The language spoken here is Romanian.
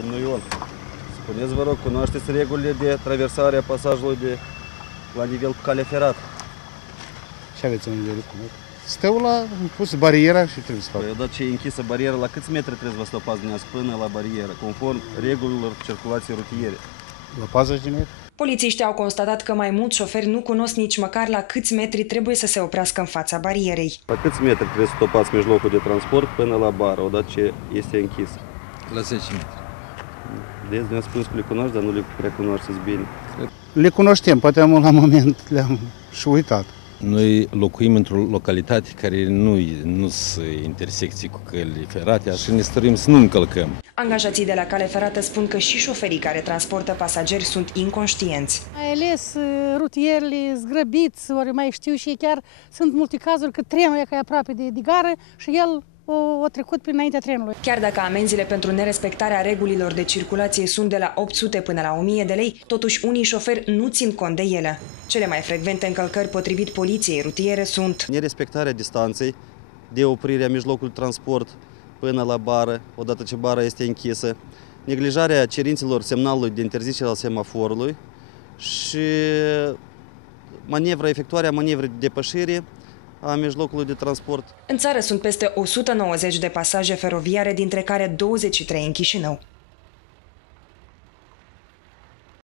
Domnul Ion, spuneți, vă rog, cunoașteți regulile de traversare a pasajului la nivel cu cale ferată? Ce aveți în vedere? Stau la pus bariera și trebuie să fac. Păi odată ce e închisă bariera, la câți metri trebuie să vă stopați dumneavoastră până la barieră, conform regulilor circulației rutiere? La 40 de metri. Polițiștii au constatat că mai mulți șoferi nu cunosc nici măcar la câți metri trebuie să se oprească în fața barierei. La câți metri trebuie să stopați mijlocul de transport până la bară, odată ce este închis? La 10 metri. Deci, dumneavoastră spuneți că le cunoaști, dar nu le prea cunoașteți bine. Le cunoștem, poate la moment le-am și uitat. Noi locuim într-o localitate care nu sunt intersecții cu căile ferate, așa ne stărim să nu încălcăm. Angajații de la cale ferată spun că și șoferii care transportă pasageri sunt inconștienți. Mai ales rutierele zgrăbiți, ori mai știu și chiar sunt multe cazuri că trenul e aproape de gară și el o trecut prin înaintea trenului. Chiar dacă amenziile pentru nerespectarea regulilor de circulație sunt de la 800 până la 1000 de lei, totuși unii șoferi nu țin cont de ele. Cele mai frecvente încălcări potrivit poliției rutiere sunt Nerespectarea distanței, de oprirea mijlocului de transport până la bară, odată ce bara este închisă, neglijarea cerințelor semnalului de interzicere al semaforului și efectuarea manevrei de depășire a mijlocului de transport. În țară sunt peste 190 de pasaje feroviare, dintre care 23 în Chișinău.